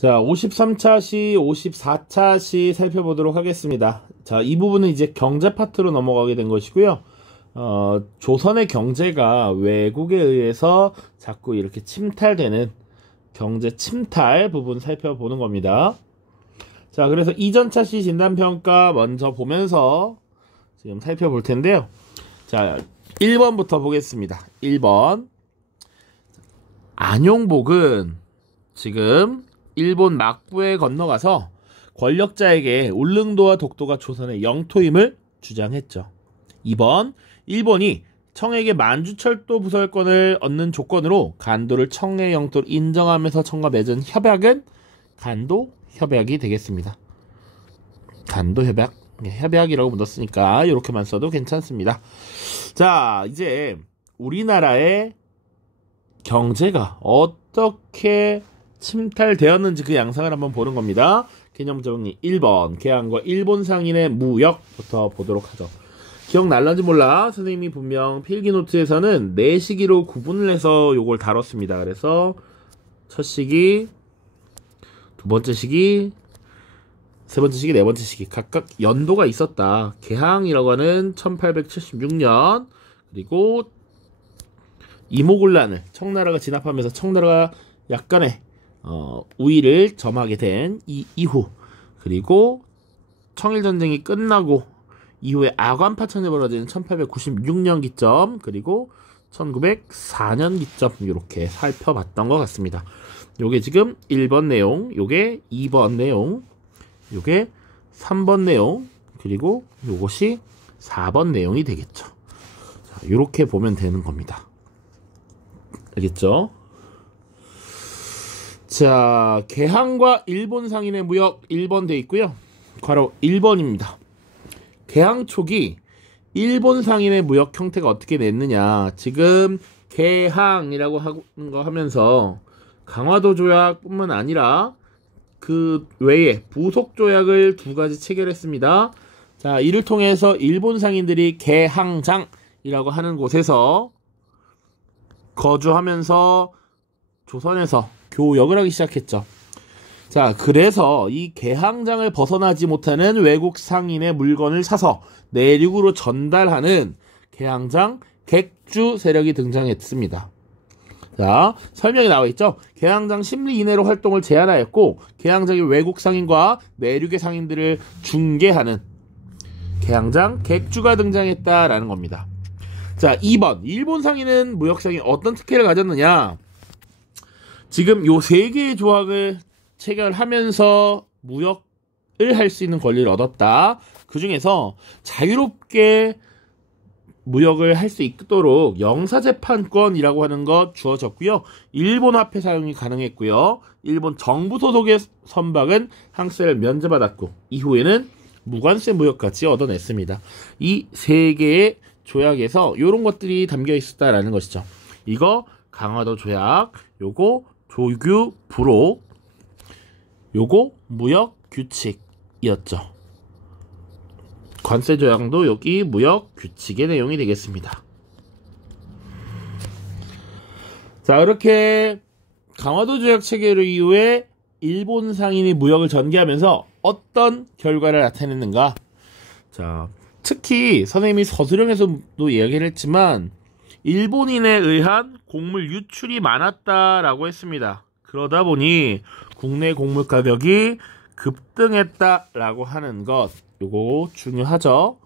자, 53차 시, 54차 시 살펴보도록 하겠습니다. 자, 이 부분은 이제 경제 파트로 넘어가게 된 것이고요. 조선의 경제가 외국에 의해서 자꾸 이렇게 침탈되는 경제 침탈 부분 살펴보는 겁니다. 자, 그래서 이전차 시 진단평가 먼저 보면서 지금 살펴볼 텐데요. 자, 1번부터 보겠습니다. 1번. 안용복은 지금 일본 막부에 건너가서 권력자에게 울릉도와 독도가 조선의 영토임을 주장했죠. 2번. 일본이 청에게 만주철도 부설권을 얻는 조건으로 간도를 청의 영토로 인정하면서 청과 맺은 협약은 간도 협약이 되겠습니다. 간도 협약. 협약이라고 묻었으니까 이렇게만 써도 괜찮습니다. 자, 이제 우리나라의 경제가 어떻게 침탈되었는지 그 양상을 한번 보는 겁니다. 개념 정리 1번. 개항과 일본 상인의 무역부터 보도록 하죠. 기억날런지 몰라. 선생님이 분명 필기노트에서는 4시기로 구분을 해서 요걸 다뤘습니다. 그래서 첫 시기, 두 번째 시기, 세 번째 시기, 네 번째 시기 각각 연도가 있었다. 개항이라고 하는 1876년, 그리고 이모군란을 청나라가 진압하면서 청나라가 약간의 우위를 점하게 된 이후, 그리고 청일전쟁이 끝나고 이후에 아관파천이 벌어진 1896년 기점, 그리고 1904년 기점, 이렇게 살펴봤던 것 같습니다. 요게 지금 1번 내용, 요게 2번 내용, 요게 3번 내용, 그리고 요것이 4번 내용이 되겠죠. 자, 요렇게 보면 되는 겁니다. 알겠죠? 자, 개항과 일본 상인의 무역 1번 돼 있고요. 괄호 1번입니다. 개항 초기 일본 상인의 무역 형태가 어떻게 됐느냐. 지금 개항이라고 하면서 강화도 조약뿐만 아니라 그 외에 부속 조약을 2가지 체결했습니다. 자, 이를 통해서 일본 상인들이 개항장이라고 하는 곳에서 거주하면서 조선에서 교역을 하기 시작했죠. 자, 그래서 이 개항장을 벗어나지 못하는 외국 상인의 물건을 사서 내륙으로 전달하는 개항장 객주 세력이 등장했습니다. 자, 설명이 나와 있죠. 개항장 10리 이내로 활동을 제한하였고, 개항장이 외국 상인과 내륙의 상인들을 중개하는 개항장 객주가 등장했다라는 겁니다. 자, 2번. 일본 상인은 무역상이 어떤 특혜를 가졌느냐. 지금 요 3개의 조약을 체결하면서 무역을 할 수 있는 권리를 얻었다. 그 중에서 자유롭게 무역을 할 수 있도록 영사재판권이라고 하는 것 주어졌고요. 일본 화폐 사용이 가능했고요. 일본 정부 소속의 선박은 항세를 면제받았고, 이후에는 무관세 무역까지 얻어냈습니다. 이 3개의 조약에서 이런 것들이 담겨 있었다라는 것이죠. 이거 강화도 조약, 요거 조규 부록, 요거 무역 규칙이었죠. 관세 조약도 여기 무역 규칙의 내용이 되겠습니다. 자, 이렇게 강화도 조약 체결 이후에 일본 상인이 무역을 전개하면서 어떤 결과를 나타냈는가? 자, 특히 선생님이 서술형에서도 이야기를 했지만 일본인에 의한 곡물 유출이 많았다라고 했습니다. 그러다 보니 국내 곡물 가격이 급등했다라고 하는 것, 요거 중요하죠.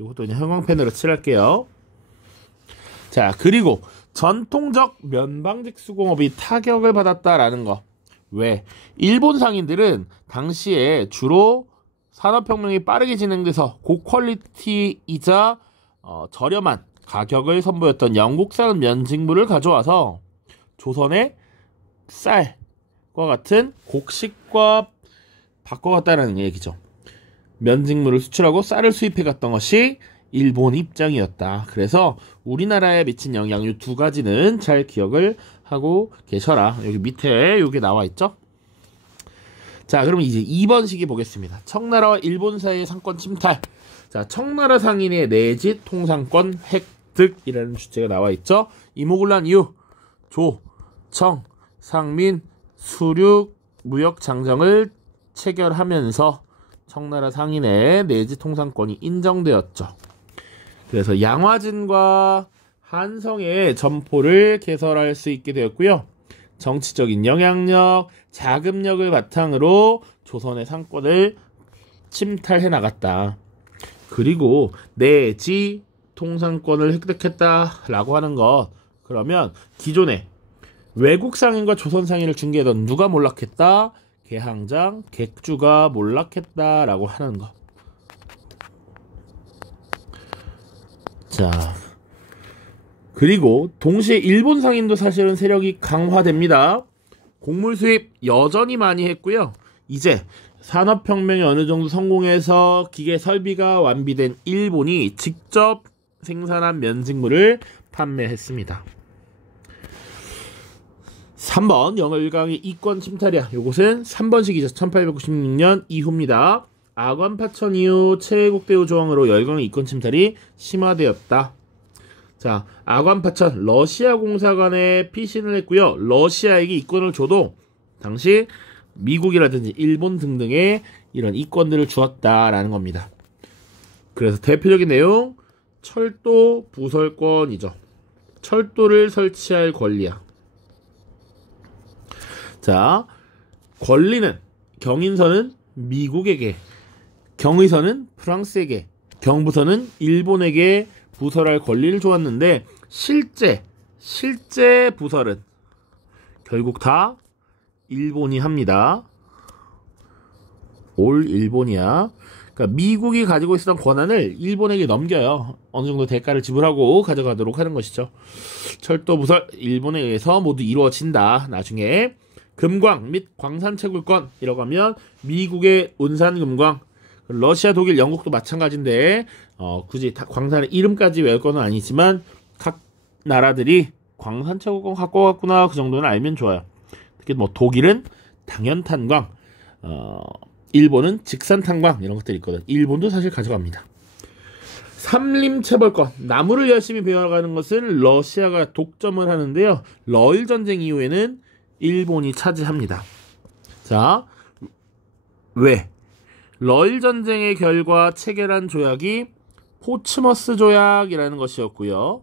요것도 그냥 형광펜으로 칠할게요. 자, 그리고 전통적 면방직 수공업이 타격을 받았다라는 거. 왜? 일본 상인들은 당시에 주로 산업혁명이 빠르게 진행돼서 고퀄리티이자 저렴한 가격을 선보였던 영국산 면직물을 가져와서 조선의 쌀과 같은 곡식과 바꿔갔다는 얘기죠. 면직물을 수출하고 쌀을 수입해 갔던 것이 일본 입장이었다. 그래서 우리나라에 미친 영향 이 2가지는 잘 기억을 하고 계셔라. 여기 밑에 여기 나와 있죠. 자, 그럼 이제 2번 시기 보겠습니다. 청나라와 일본 사이의 상권 침탈. 자, 청나라 상인의 내집 통상권 획득이라는 주제가 나와 있죠. 이모군란 이후 조, 청, 상민, 수륙, 무역 장정을 체결하면서 청나라 상인의 내지 통상권이 인정되었죠. 그래서 양화진과 한성의 점포를 개설할 수 있게 되었고요. 정치적인 영향력, 자금력을 바탕으로 조선의 상권을 침탈해 나갔다. 그리고 내지 통상권을 획득했다라고 하는 것, 그러면 기존에 외국 상인과 조선 상인을 중개하던 누가 몰락했다? 개항장, 객주가 몰락했다라고 하는 것. 자, 그리고 동시에 일본 상인도 사실은 세력이 강화됩니다. 곡물 수입 여전히 많이 했고요. 이제 산업혁명이 어느 정도 성공해서 기계 설비가 완비된 일본이 직접 생산한 면직물을 판매했습니다. 3번 영월강의 이권 침탈이야. 요것은 3번식이죠. 1896년 이후입니다. 아관 파천 이후 최국대우 조항으로 열강의 이권 침탈이 심화되었다. 자, 아관 파천 러시아 공사관에 피신을 했고요. 러시아에게 이권을 줘도 당시 미국이라든지 일본 등등의 이런 이권들을 주었다라는 겁니다. 그래서 대표적인 내용, 철도 부설권이죠. 철도를 설치할 권리야. 자, 권리는 경인선은 미국에게, 경의선은 프랑스에게, 경부선은 일본에게 부설할 권리를 주었는데 실제 부설은 결국 다 일본이 합니다. 올 일본이야. 그러니까 미국이 가지고 있었던 권한을 일본에게 넘겨요. 어느 정도 대가를 지불하고 가져가도록 하는 것이죠. 철도 부설 일본에 의해서 모두 이루어진다. 나중에 금광 및 광산 채굴권이라고 하면 미국의 운산금광, 러시아, 독일, 영국도 마찬가지인데 굳이 다 광산의 이름까지 외울 건 아니지만 각 나라들이 광산 채굴권 갖고 갔구나 그 정도는 알면 좋아요. 특히 뭐 독일은 당연탄광, 일본은 직산탄광 이런 것들이 있거든. 일본도 사실 가져갑니다. 삼림체벌권, 나무를 열심히 베어가는 것은 러시아가 독점을 하는데요. 러일 전쟁 이후에는 일본이 차지합니다. 자, 왜? 러일 전쟁의 결과 체결한 조약이 포츠머스 조약이라는 것이었고요.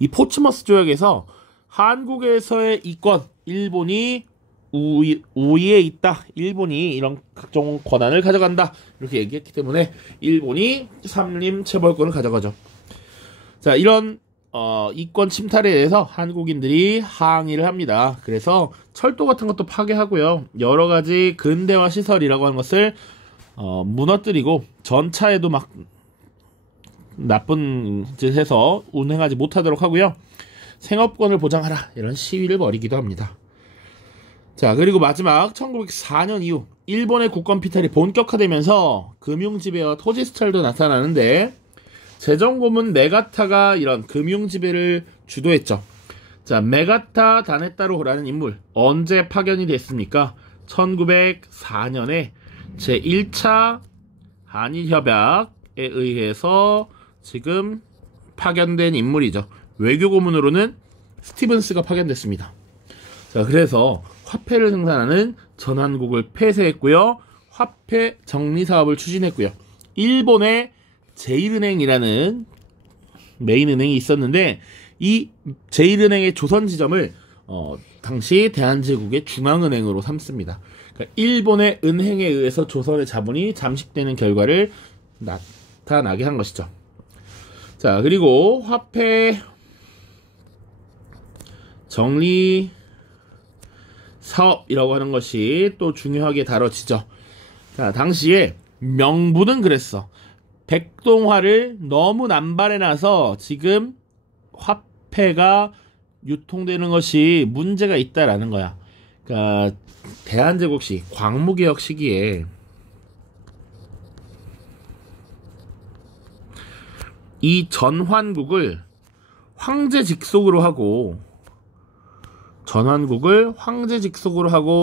이 포츠머스 조약에서 한국에서의 이권, 일본이 우위에 있다. 일본이 이런 각종 권한을 가져간다. 이렇게 얘기했기 때문에 일본이 삼림체벌권을 가져가죠. 자, 이런 이권 침탈에 대해서 한국인들이 항의를 합니다. 그래서 철도 같은 것도 파괴하고요. 여러 가지 근대화 시설이라고 하는 것을 무너뜨리고 전차에도 막 나쁜 짓 해서 운행하지 못하도록 하고요. 생업권을 보장하라. 이런 시위를 벌이기도 합니다. 자, 그리고 마지막 1904년 이후 일본의 국권 피탈이 본격화되면서 금융지배와 토지수탈도 나타나는데 재정고문 메가타가 이런 금융지배를 주도했죠. 자, 메가타 다네타로라는 인물 언제 파견이 됐습니까? 1904년에 제1차 한일협약에 의해서 지금 파견된 인물이죠. 외교고문으로는 스티븐스가 파견됐습니다. 자, 그래서 화폐를 생산하는 전환국을 폐쇄했고요. 화폐 정리 사업을 추진했고요. 일본의 제1은행이라는 메인은행이 있었는데 이 제1은행의 조선 지점을 당시 대한제국의 중앙은행으로 삼습니다. 그러니까 일본의 은행에 의해서 조선의 자본이 잠식되는 결과를 나타나게 한 것이죠. 자, 그리고 화폐 정리 사업이라고 하는 것이 또 중요하게 다뤄지죠. 자, 당시에 명부는 그랬어. 백동화를 너무 남발해놔서 지금 화폐가 유통되는 것이 문제가 있다라는 거야. 그러니까 대한제국 시 광무개혁 시기에 이 전환국을 황제 직속으로 하고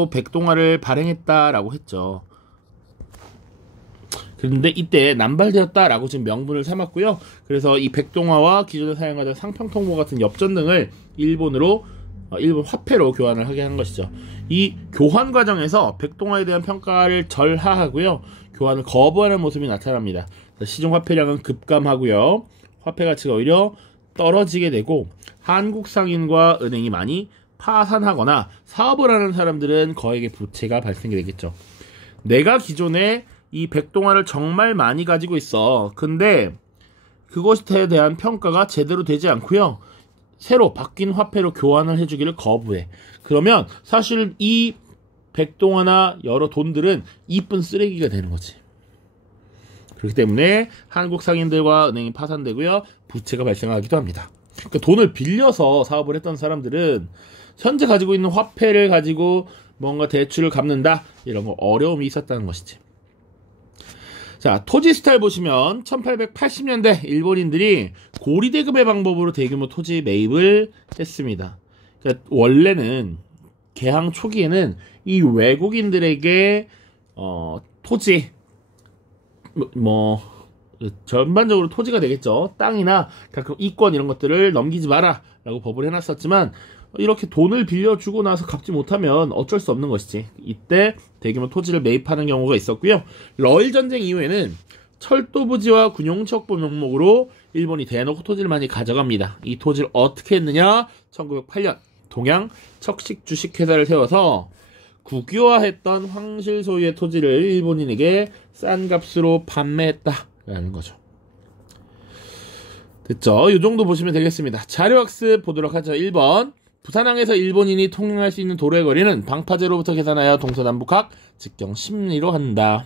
백동화를 발행했다라고 했죠. 그런데 이때 남발되었다라고 지금 명분을 삼았고요. 그래서 이 백동화와 기존에 사용하던 상평통보 같은 엽전 등을 일본으로 일본 화폐로 교환을 하게 한 것이죠. 이 교환 과정에서 백동화에 대한 평가를 절하하고요. 교환을 거부하는 모습이 나타납니다. 시중 화폐량은 급감하고요. 화폐 가치가 오히려 떨어지게 되고 한국 상인과 은행이 많이 파산하거나 사업을 하는 사람들은 거액의 부채가 발생이 되겠죠. 내가 기존에 이 백동화를 정말 많이 가지고 있어. 근데 그것에 대한 평가가 제대로 되지 않고요. 새로 바뀐 화폐로 교환을 해주기를 거부해. 그러면 사실 이 백동화나 여러 돈들은 이쁜 쓰레기가 되는 거지. 그렇기 때문에 한국 상인들과 은행이 파산되고요. 부채가 발생하기도 합니다. 그러니까 돈을 빌려서 사업을 했던 사람들은 현재 가지고 있는 화폐를 가지고 뭔가 대출을 갚는다 이런 거 어려움이 있었다는 것이지. 자, 토지 스타일 보시면 1880년대 일본인들이 고리대금의 방법으로 대규모 토지 매입을 했습니다. 그러니까 원래는 개항 초기에는 이 외국인들에게 토지 전반적으로 토지가 되겠죠. 땅이나 가끔 이권 이런 것들을 넘기지 마라 라고 법을 해놨었지만 이렇게 돈을 빌려주고 나서 갚지 못하면 어쩔 수 없는 것이지. 이때 대규모 토지를 매입하는 경우가 있었고요. 러일 전쟁 이후에는 철도 부지와 군용척부 명목으로 일본이 대놓고 토지를 많이 가져갑니다. 이 토지를 어떻게 했느냐? 1908년 동양 척식 주식회사를 세워서 국유화했던 황실 소유의 토지를 일본인에게 싼 값으로 판매했다라는 거죠. 됐죠? 이 정도 보시면 되겠습니다. 자료학습 보도록 하죠. 1번 부산항에서 일본인이 통행할 수 있는 도로의 거리는 방파제로부터 계산하여 동서남북학 직경 10리로 한다.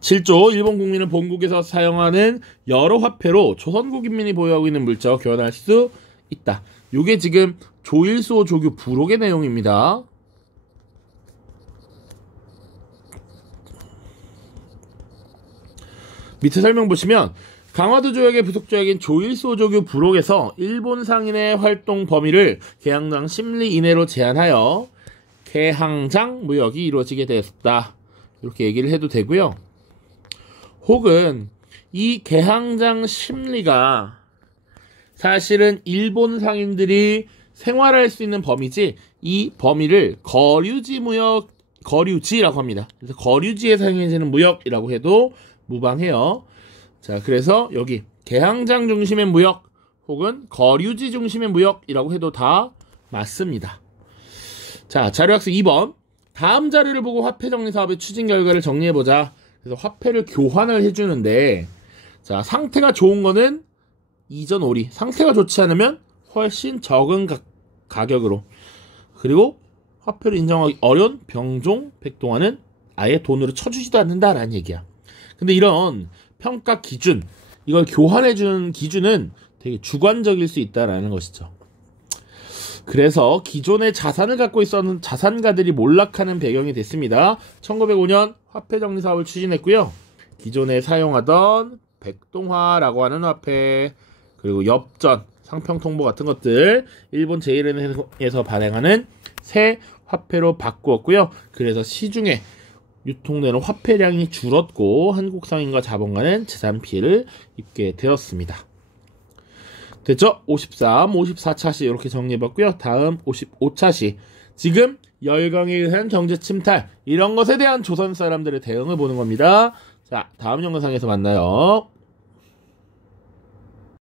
7조 일본 국민은 본국에서 사용하는 여러 화폐로 조선국 인민이 보유하고 있는 물자와 교환할 수 있다. 요게 지금 조일소 조규 부록의 내용입니다. 밑에 설명 보시면 강화도 조약의 부속 조약인 조일소 조규 부록에서 일본 상인의 활동 범위를 개항장 10리 이내로 제한하여 개항장 무역이 이루어지게 되었다. 이렇게 얘기를 해도 되고요. 혹은 이 개항장 10리가 사실은 일본 상인들이 생활할 수 있는 범위지 이 범위를 거류지라고 합니다. 그래서 거류지에서 행해지는 무역이라고 해도 무방해요. 자, 그래서 여기 개항장 중심의 무역 혹은 거류지 중심의 무역이라고 해도 다 맞습니다. 자, 자료학습 2번. 다음 자료를 보고 화폐 정리 사업의 추진 결과를 정리해보자. 그래서 화폐를 교환을 해주는데, 자, 상태가 좋은 거는 이전 오리, 상태가 좋지 않으면 훨씬 적은 가격으로, 그리고 화폐를 인정하기 어려운 병종 백동화는 아예 돈으로 쳐주지도 않는다라는 얘기야. 근데 이런 평가 기준, 이걸 교환해주는 기준은 되게 주관적일 수 있다라는 것이죠. 그래서 기존의 자산을 갖고 있었던 자산가들이 몰락하는 배경이 됐습니다. 1905년 화폐 정리 사업을 추진했고요. 기존에 사용하던 백동화라고 하는 화폐, 그리고 엽전, 상평통보 같은 것들 일본 제1은행에서 발행하는 새 화폐로 바꾸었고요. 그래서 시중에 유통되는 화폐량이 줄었고 한국 상인과 자본가는 재산 피해를 입게 되었습니다. 됐죠? 53, 54차시 이렇게 정리해봤고요. 다음 55차시. 지금 열강에 의한 경제 침탈 이런 것에 대한 조선 사람들의 대응을 보는 겁니다. 자, 다음 영상에서 만나요.